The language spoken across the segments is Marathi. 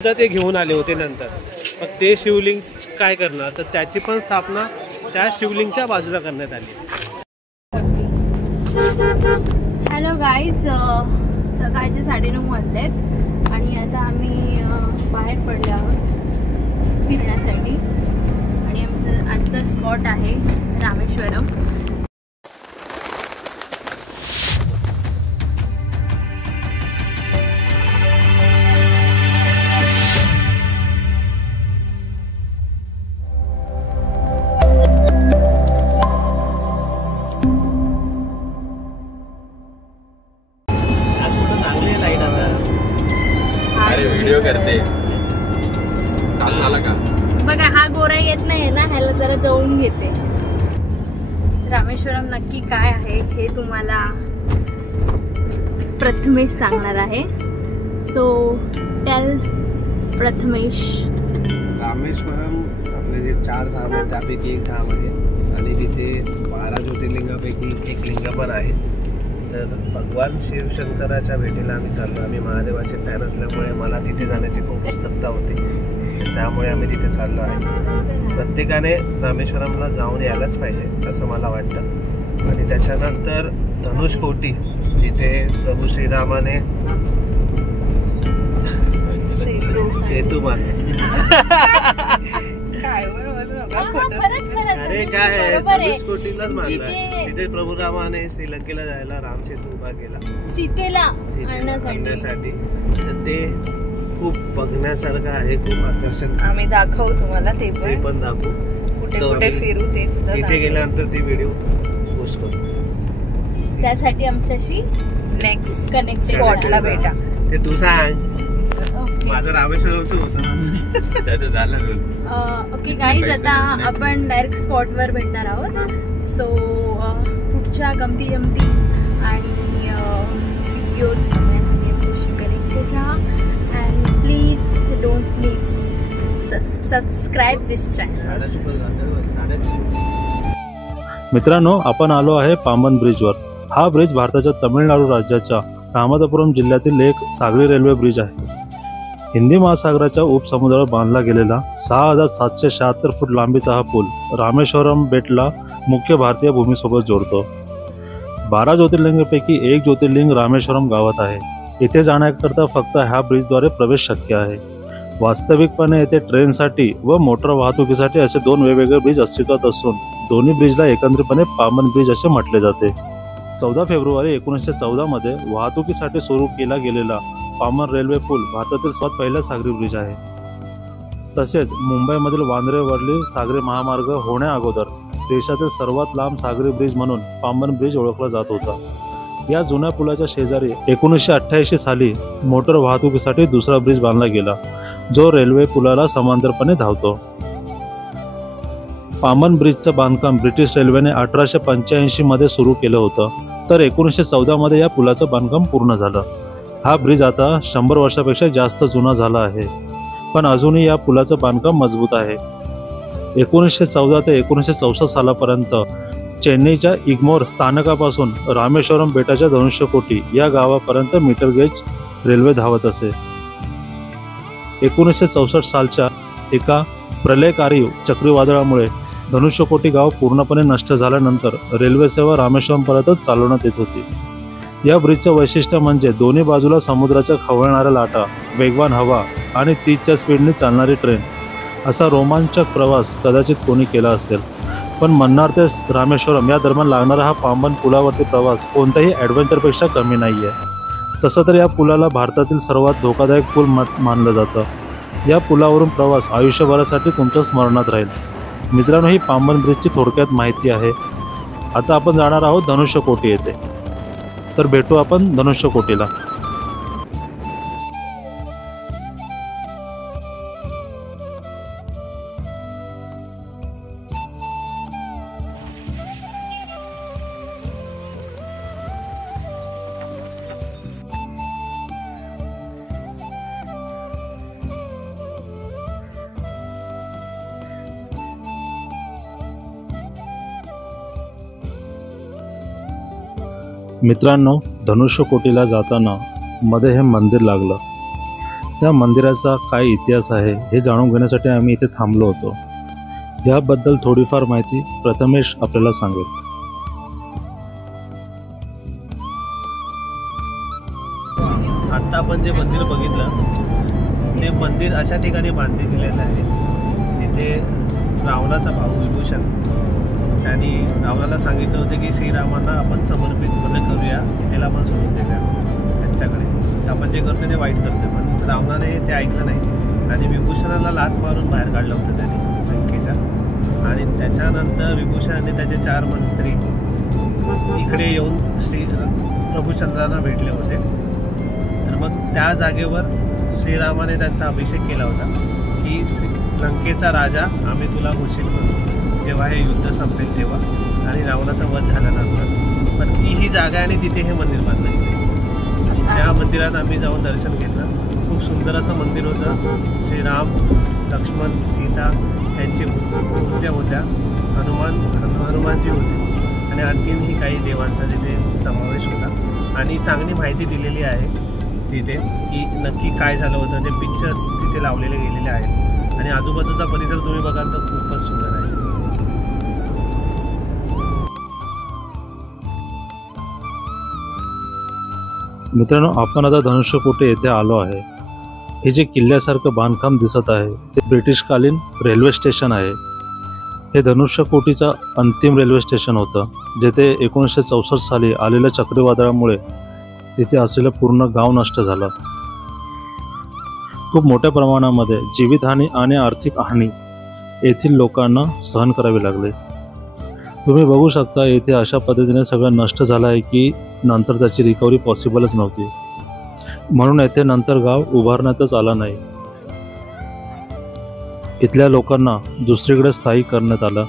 ते घेऊन आले होते नंतर, मग ते शिवलिंग काय करणार, तर त्याची पण स्थापना त्या शिवलिंगच्या बाजूला करण्यात आली. हॅलो गाईज, सकाळचे 9:30 वाजलेत आणि आता आम्ही बाहेर पडले आहोत फिरण्यासाठी आणि आमचं आजचा स्पॉट आहे रामेश्वरम. व्हिडिओ करते चालू झाला का बघा, हा गोरा येत नाही ना, ह्याला जरा जवळून घेते. रामेश्वरम नक्की काय आहे हे तुम्हाला प्रथमेश सांगणार आहे. So tell Prathamesh. रामेश्वरम आपले जे 4 धाम आहेत त्यापैकी एक धाम आहे आणि तिथे 12 ज्योतिर्लिंगापैकी एक लिंग पण आहे. तर भगवान शिवशंकराच्या भेटीला आम्ही चाललो. आम्ही महादेवाचे फॅन असल्यामुळे मला तिथे जाण्याची खूप उत्सुकता होती, त्यामुळे आम्ही तिथे चाललो आहे. प्रत्येकाने रामेश्वरमला जाऊन यायलाच पाहिजे असं मला वाटतं. आणि त्याच्यानंतर धनुषकोटी, जिथे प्रभू श्रीरामाने सेतू अरे काय धनुषकोटीलाच मानला, तिथे प्रभू रामाने श्रीलंकेला जायला राम सेतू उभा केला सीतेला आणण्यासाठी. तर ते खूप बघण्यासारखं आहे, खूप आकर्षक. आम्ही दाखवू तुम्हाला ते पण दाखवू, कुठे कुठे फिरू ते सुद्धा. तिथे गेल्यानंतर ती व्हिडिओ पोस्ट करू. त्यासाठी आमच्याशी नेक्स्ट कनेक्टेड स्पॉटला भेटा. ते तू सांग. माझं रामेश्वरमचं होतं त्याचं झालं. ओके गाईज, आता आपण डायरेक्ट स्पॉटवर भेटणार आहोत. सो पुढच्या गमती आणि व्हिडिओज बघण्यासाठी आमच्याशी कनेक्टेड राहा. And please subscribe this channel. मित्रांनो, आपण आलो आहे पांबन ब्रिजवर. हा ब्रिज भारताच्या तमिळनाडू राज्याच्या रामनाथपुरम जिल्ह्यातील एक सागरी रेल्वे ब्रिज आहे. हिंदी महासागराच्या उपसमुद्रावर बांधला गेलेला 6776 फूट लांबीचा हा पूल रामेश्वरम बेटला मुख्य भारतीय भूमीसोबत जोडतो. 12 ज्योतिर्लिंगापैकी एक ज्योतिर्लिंग रामेश्वरम गावात आहे. इथे जाण्याकरता फक्त ह्या ब्रिजद्वारे प्रवेश शक्य आहे. वास्तविकपणे येथे ट्रेनसाठी व मोटर वाहतुकीसाठी असे 2 वेगवेगळे ब्रिज अस्तित्वात असून दोन्ही ब्रिजला एकत्रितपणे पांबन ब्रिज असे म्हटले जाते. 14 फेब्रुवारी 1914 मध्ये वाहतुकीसाठी सुरू केला गेलेला पांबन रेल्वे पूल भारतातील सर्वात पहिला सागरी ब्रिज आहे. तसेच मुंबईमधील वांद्रे वर्ली सागरी महामार्ग होण्या अगोदर देशातील सर्वात लांब सागरी ब्रिज म्हणून पांबन ब्रिज ओळखला जात होता. या जुन्या पुलाच्या शेजारी 1988 साली मोटर वाहतुकीसाठी दुसरा ब्रिज बांधला गेला, जो रेल्वे पुलाला समांतरपणे धावतो. पांबन ब्रिजचं बांधकाम ब्रिटिश रेल्वेने 1885 मध्ये सुरू केलं होतं, तर 1914 मध्ये या पुलाचं बांधकाम पूर्ण झालं. हा ब्रिज आता 100 वर्षापेक्षा जास्त जुना झाला आहे, पण अजूनही या पुलाचं बांधकाम मजबूत आहे. 1914 ते 1964 सालापर्यंत चेन्नईच्या इग्मोर स्थानकापासून रामेश्वरम बेटाच्या धनुष्यकोटी या गावापर्यंत मीटर गेज रेल्वे धावत असे. 1964 सालच्या एका प्रलयकारी चक्रीवादळामुळे धनुष्यकोटी गाव पूर्णपणे नष्ट झाल्यानंतर रेल्वे सेवा रामेश्वरमपर्यंतच चालवण्यात येत होती. या ब्रिजचं वैशिष्ट्य म्हणजे दोन्ही बाजूला समुद्राच्या खवळणाऱ्या लाटा, वेगवान हवा आणि 30च्या स्पीडने चालणारी ट्रेन. असा रोमांचक प्रवास कदाचित कोणी केला असेल, पण मन्नार ते रामेश्वरम या दरम्यान लागणारा हा पांबन पुलावरती प्रवास कोणत्याही ॲडव्हेंचरपेक्षा कमी नाही आहे. तसं तर या पुलाला भारतातील सर्वात धोकादायक पूल मानलं जातं. या पुलावरून प्रवास आयुष्यभरासाठी तुमच्या स्मरणात राहील. मित्रांनो, ही पांबन ब्रिजची थोडक्यात माहिती आहे. आता आपण जाणार आहोत धनुष्यकोटी येथे. तर भेटू आपण धनुष्यकोटीला. मित्रांनो, धनुष्यकोटीला जाताना मध्ये हे मंदिर लागलं. त्या मंदिराचा काय इतिहास आहे हे जाणून घेण्यासाठी आम्ही इथे थांबलो होतो. याबद्दल थोडीफार माहिती प्रथमेश आपल्याला सांगेल. आत्ता आपण जे मंदिर बघितलं ते मंदिर अशा ठिकाणी बांधले गेलेलं आहे. तिथे रावणाचा भाऊ विभूषण त्यांनी रावणाला सांगितलं होतं की श्रीरामांना आपण समर्पितपणे करूया, सीतेला आपण सोडून देऊया त्यांच्याकडे. आपण जे करतो ते वाईट करतो, पण रावणाने ते ऐकलं नाही आणि विभूषणाला लाथ मारून बाहेर काढलं होतं त्यांनी लंकेच्या. आणि त्याच्यानंतर विभूषण त्याचे 4 मंत्री इकडे येऊन प्रभुचंद्रांना भेटले होते. तर मग त्या जागेवर श्रीरामाने त्यांचा अभिषेक केला होता की लंकेचा राजा आम्ही तुला घोषित करू जेव्हा हे युद्ध संपेल तेव्हा, आणि रावणाचा वध झाल्यानंतर. पण ती ही जागा आणि तिथे हे मंदिर बांधलं गेलं. आणि त्या मंदिरात आम्ही जाऊन दर्शन घेतलं. खूप सुंदर असं मंदिर होतं. श्रीराम, लक्ष्मण, सीता यांची मूर्त्या होत्या, हनुमानजी होते आणि आणखीनही काही देवांचा तिथे समावेश होता. आणि चांगली माहिती दिलेली आहे तिथे की नक्की काय झालं होतं. ते पिक्चर्स तिथे लावलेले गेलेले आहेत आणि आजूबाजूचा परिसर तुम्ही बघाल तर खूपच सुंदर आहे. मित्रांनो, आपण आता धनुष्यकोटी येथे आलो आहे. हे जे किल्ल्यासारखं बांधकाम दिसत आहे ते ब्रिटिशकालीन रेल्वे स्टेशन आहे. हे धनुष्यकोटीचं अंतिम रेल्वे स्टेशन होतं, जेथे 1964 साली आलेल्या चक्रीवादळामुळे तिथे असलेलं पूर्ण गाव नष्ट झालं. खूप मोठ्या प्रमाणामध्ये जीवितहानी आणि आर्थिक हानी येथील लोकांना सहन करावी लागली. तुम्ही बघू शकता येथे अशा पद्धतीने सगळं नष्ट झालं आहे की नंतर त्याची रिकव्हरी पॉसिबलच नव्हती. म्हणून येथे नंतर गाव उभारण्यातच आला नाही. इथल्या लोकांना दुसरीकडे स्थायिक करण्यात आलं.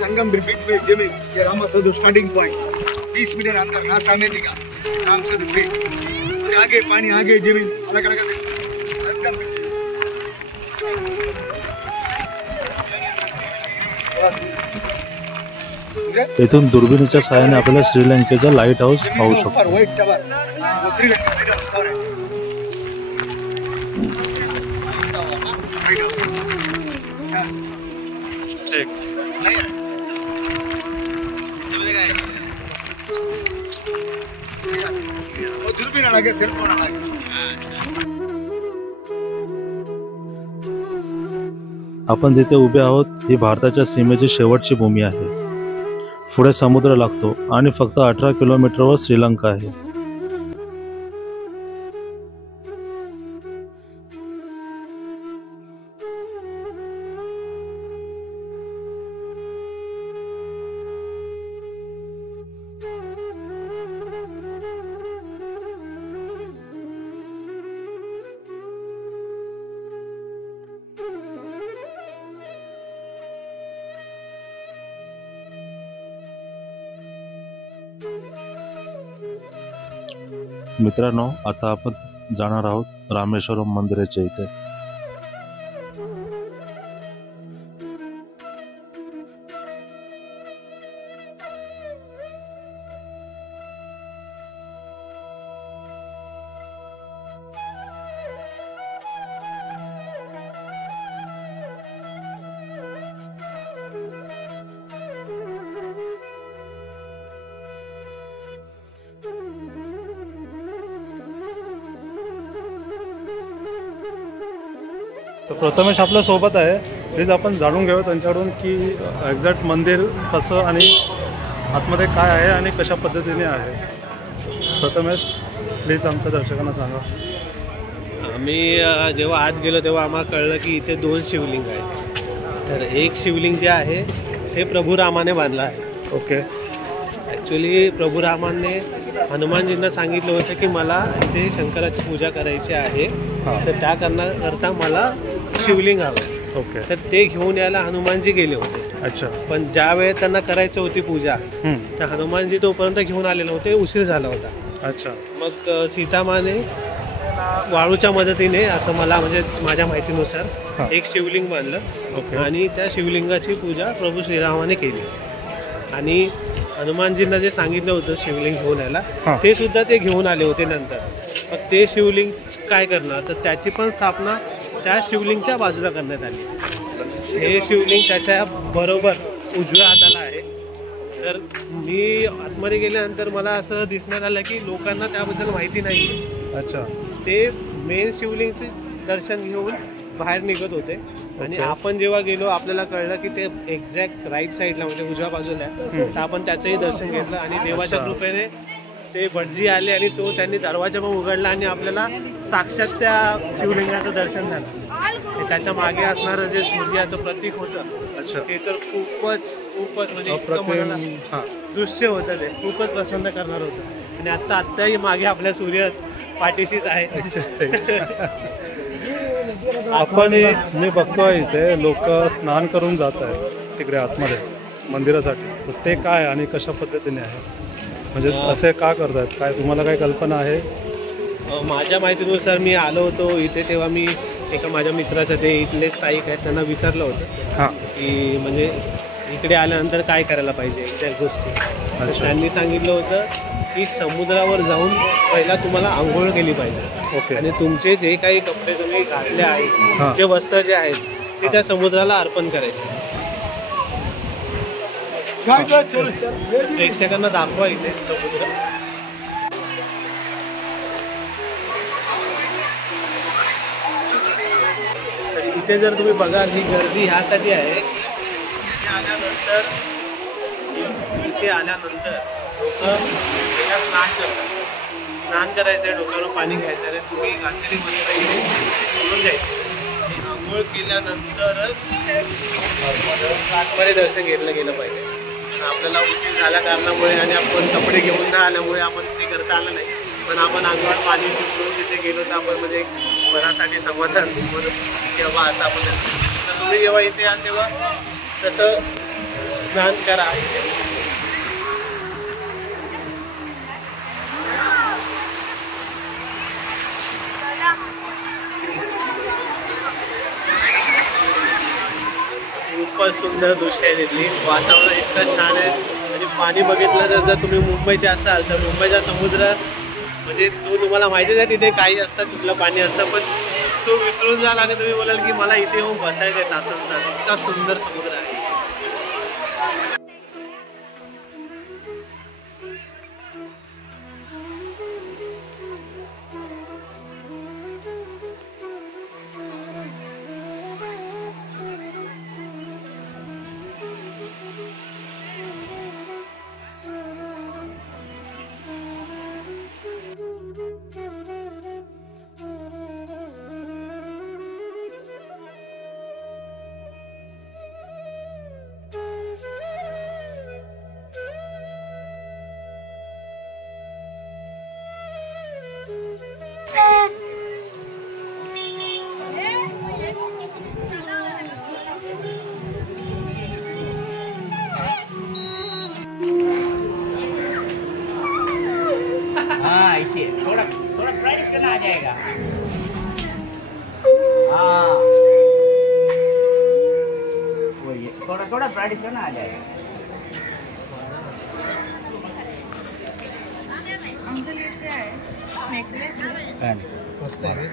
संगम ब्रिज में जमीन ये रामा सेतु स्टार्टिंग पॉइंट 30 मीटर अंदर नासा में दिखा राम सेतु ब्रिज. फिर आगे पानी, आगे जमीन अलग अलग एकदम पीछे. येथून दुर्बिणीच्या सहाय्याने आपल्याला श्रीलंकेचा लाईट हाऊस पाहू शकतो. व्हाइट टावर श्रीलंका दुर्बीन अलगे सेल फोन अलगे. आपण जिथे उभे आहोत ही भारताच्या सीमेची शेवटची भूमी आहे. पुढे समुद्र लागतो आणि फक्त 18 किलोमीटरवर श्रीलंका आहे. मित्रांनो, आता आपण जाणार आहोत रामेश्वरम मंदिराच्या इथे. तर प्रथमेश आपल्या सोबत आहे. प्लीज आपण जाणून घेऊया त्यांच्याकडून की एक्झॅक्ट मंदिर कसं आणि आतमध्ये काय आहे आणि कशा पद्धतीने आहे. प्रथमेश, प्लीज आमच्या दर्शकांना सांगा. आम्ही जेव्हा आत गेलो तेव्हा आम्हाला कळलं की इथे 2 शिवलिंग आहेत. तर एक शिवलिंग जे आहे ते प्रभू रामाने बांधलं आहे. ओके. ॲक्च्युली प्रभू रामाने हनुमानजींना सांगितलं होतं की मला इथे शंकराची पूजा करायची आहे. तर त्या करता मला शिवलिंग हवं. ओके. तर ते घेऊन यायला हनुमानजी गेले होते. अच्छा. पण ज्या वेळेस त्यांना करायची होती पूजा तर हनुमानजी तोपर्यंत घेऊन आलेले होते, उशीर झाला होता. अच्छा. मग सीतामाने वाळूच्या मदतीने, असं मला म्हणजे माझ्या माहितीनुसार, एक शिवलिंग बांधलं. ओके. आणि त्या शिवलिंगाची पूजा प्रभू श्रीरामाने केली. आणि हनुमानजींना जे सांगितलं होतं शिवलिंग घेऊन यायला ते सुद्धा ते घेऊन आले होते नंतर. मग ते शिवलिंग काय करणार, तर त्याची पण स्थापना त्या शिवलिंगच्या बाजूला करण्यात आली. हे शिवलिंग त्याच्या बरोबर उजव्या हाताला आहे. तर मी आतमध्ये गेल्यानंतर मला असं दिसण्यात आलं की लोकांना त्याबद्दल माहिती नाही आहे. अच्छा. ते मेन शिवलिंगचे दर्शन घेऊन बाहेर निघत होते. आणि आपण जेव्हा गेलो आपल्याला कळलं की ते एक्झॅक्ट राईट साईडला म्हणजे उजव्या बाजूला आहे. तर आपण त्याचंही दर्शन घेतलं आणि देवाच्या कृपेने ते भटजी आले आणि त्यांनी दरवाजा पण उघडला आणि आपल्याला साक्षात त्या शिवलिंगाचं दर्शन झालं. त्याच्या मागे असणारं जे सूर्याचं प्रतीक होतं. अच्छा. ते तर खूपच म्हणजे दृश्य होतं. ते खूपच प्रसन्न करणार होतं. आणि आत्ताही मागे आपल्या सूर्य पाठीशीच आहे. आपण मी बघतोय इथे लोक स्नान करून जात आहेत तिकडे आतमध्ये मंदिरासाठी. तर ते काय आणि कशा पद्धतीने आहे, म्हणजे असे का करतात, काय तुम्हाला काय कल्पना आहे? माझ्या माहितीनुसार मी आलो होतो इथे तेव्हा मी एका माझ्या मित्राचं, ते इथले स्थायिक आहेत, त्यांना विचारलं होतं की म्हणजे इकडे आल्यानंतर काय करायला पाहिजे त्या गोष्टी. त्यांनी सांगितलं होतं की समुद्रावर जाऊन पहिला तुम्हाला आंघोळ केली पाहिजे. ओके. आणि तुमचे जे काही कपडे तुम्ही घातले आहेत, जे वस्त्र जे आहेत ते त्या समुद्राला अर्पण करायचे. प्रेक्षकांना दाखवा इथे समुद्र. इथे जर तुम्ही बघाल ही गर्दी ह्यासाठी आहे, इथे आल्यानंतर लोक स्नान करतात. स्नान करायचं, डोक्यावर पाणी घ्यायचं आहे, तुम्ही घातलेली वस्त्र इथे सोडून द्यायची. आंघोळ केल्यानंतरच आतमध्ये दर्शन घेतलं गेलं पाहिजे. आपल्याला उशीर झाल्या कारणामुळे आणि आपण कपडे घेऊन नाही आल्यामुळे आपण ते करता आलं नाही. पण आपण अंगावर पाणी शिकवून तिथे गेलो तर आपण म्हणजे मनासाठी समाधान किंवा असं आपण. तर तुम्ही जेव्हा इथे याल तेव्हा तसं स्नान करा. खूपच सुंदर दृश्य आहे तिथली. वातावरण इतकं छान आहे. आणि पाणी बघितलं तर जर तुम्ही मुंबईचे असाल तर मुंबईचा समुद्र म्हणजे तो तुम्हाला माहितीच आहे तिथे काही असतं, कुठलं पाणी असतं, पण तो विसरून जाल आणि तुम्ही बोलाल की मला इथे येऊन बसायचं आहे तासन. इतका सुंदर समुद्र आहे. प्राइस करना आ जाएगा। हाँ वही है, थोड़ा थोड़ा प्राइस करना आ जाएगा। अंकल ये क्या है? नेकलेस है? मस्त आहे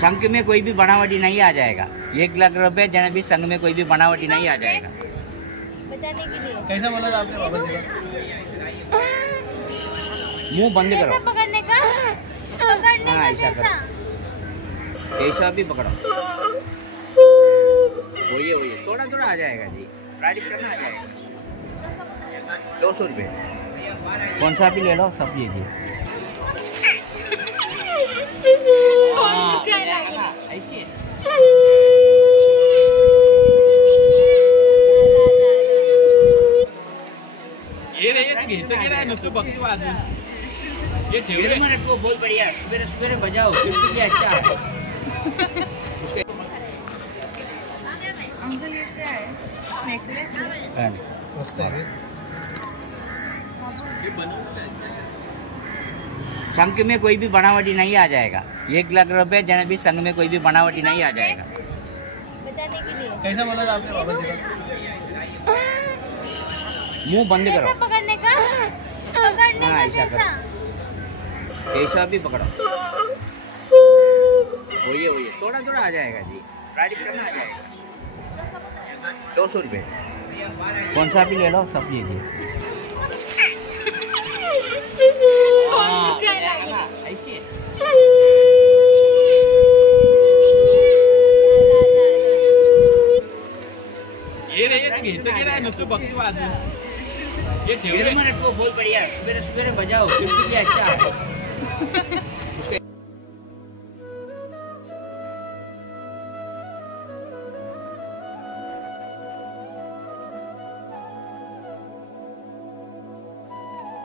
संघ में कोई भी बनावटी नहीं आ जाएगा। 1 लाख रुपए जन भी संघ में कोई भी बनावटी नहीं आ जाएगा। बचाने के लिए कैसा बोला था आपने वापस दिखा मुंह बंद कैसा करो। पकड़ने का पकड़ने हाँ, का ऐसा कैसा कैसा भी पकड़ो। वही है, थोड़ा थोड़ा आ जाएगा जी। प्राइस करना आ जाएगा। 200 रुपये कौन सा भी ले लो, सब लीजिए। क्या लगे? ऐसी है। ये रे ये घेतो की रे नुसतं बघतो अजून ये ठेव रे मिनट को बहुत बढ़िया, सवेरे सवेरे बजाओ, बिल्कुल ही अच्छा है। अंकल ये क्या है? नेकलेस है? मस्त आहे संघ में कोई भी बनावटी नहीं आ जाएगा। 1 लाख रुपए जन भी संघ में कोई भी बनावटी नहीं आ जाएगा। बचाने के लिए कैसा बोला था आपने वापस दिखा मुंह बंद कैसा करो। पकड़ने का पकड़ने हाँ, का ऐसा कैसा कैसा भी पकड़ो। वही है, थोड़ा थोड़ा आ जाएगा जी। प्राइस करना आ जाएगा। 200 रुपये कौन सा भी ले लो, सब लीजिए। क्या लगे? ऐसी है। ये रे ये घेतो की रे नुसतं बघतो अजून ये ठेव रे मिनट को बहुत बढ़िया, सवेरे सवेरे बजाओ, बिल्कुल ही अच्छा है।